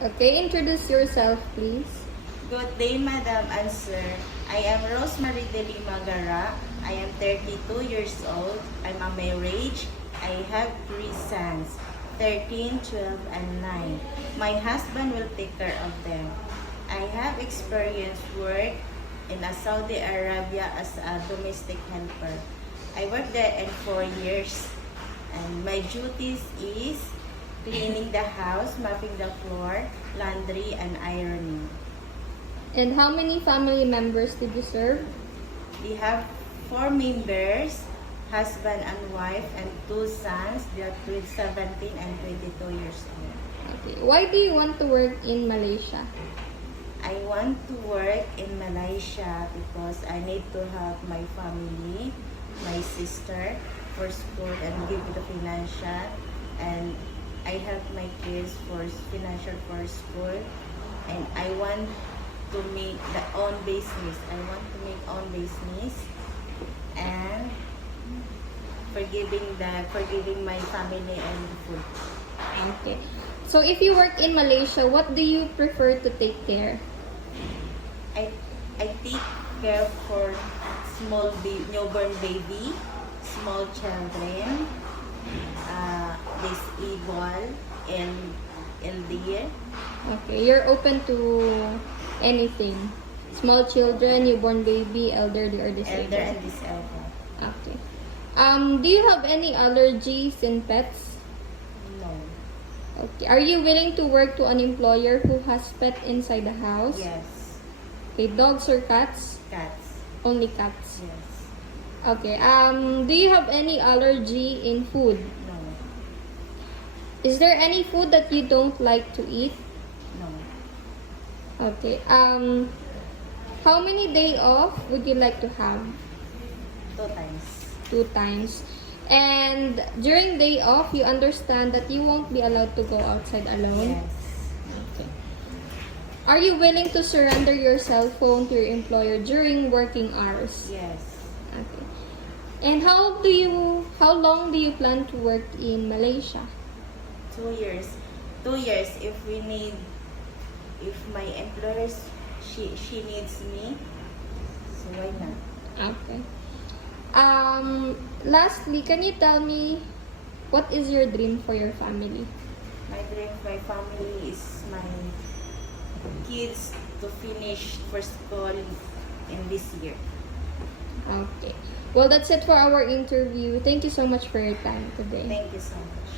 Okay, introduce yourself, please. Good day, Madam and Sir. I am Rosemary de Lima Gara. I am 32 years old. I'm a marriage. I have 3 sons, 13, 12, and 9. My husband will take care of them. I have experienced work in Saudi Arabia as a domestic helper. I worked there in 4 years. And my duties is cleaning the house, mopping the floor, laundry, and ironing. And how many family members did you serve? We have 4 members, husband and wife, and 2 sons. They are 17 and 22 years old. Okay. Why do you want to work in Malaysia? I want to work in Malaysia because I need to help my family, my sister, for school and give the financial. And I help my kids for financial for school. And I want to make the own business. I want to make own business and forgiving my family and food. Okay. So if you work in Malaysia, what do you prefer to take care? I take care for newborn baby, small children, disabled, and elderly. Okay, you're open to anything. Small children, newborn baby, elderly, or disabled. Elder and disabled. Okay. Do you have any allergies in pets? No. Okay. Are you willing to work to an employer who has pet inside the house? Yes. Okay, dogs or cats? Cats. Only cats. Yes. Okay. Do you have any allergy in food? No. Is there any food that you don't like to eat? No. Okay. How many day off would you like to have? 2 times. 2 times. And during day off, you understand that you won't be allowed to go outside alone? Yes. Okay. Are you willing to surrender your cell phone to your employer during working hours? Yes. Okay. And how long do you plan to work in Malaysia? 2 years. 2 years if my employer she needs me, so why not? Okay. Lastly, can you tell me what is your dream for your family? My dream for my family is my kids to finish for school in this year. Okay. Well, that's it for our interview. Thank you so much for your time today. Thank you so much.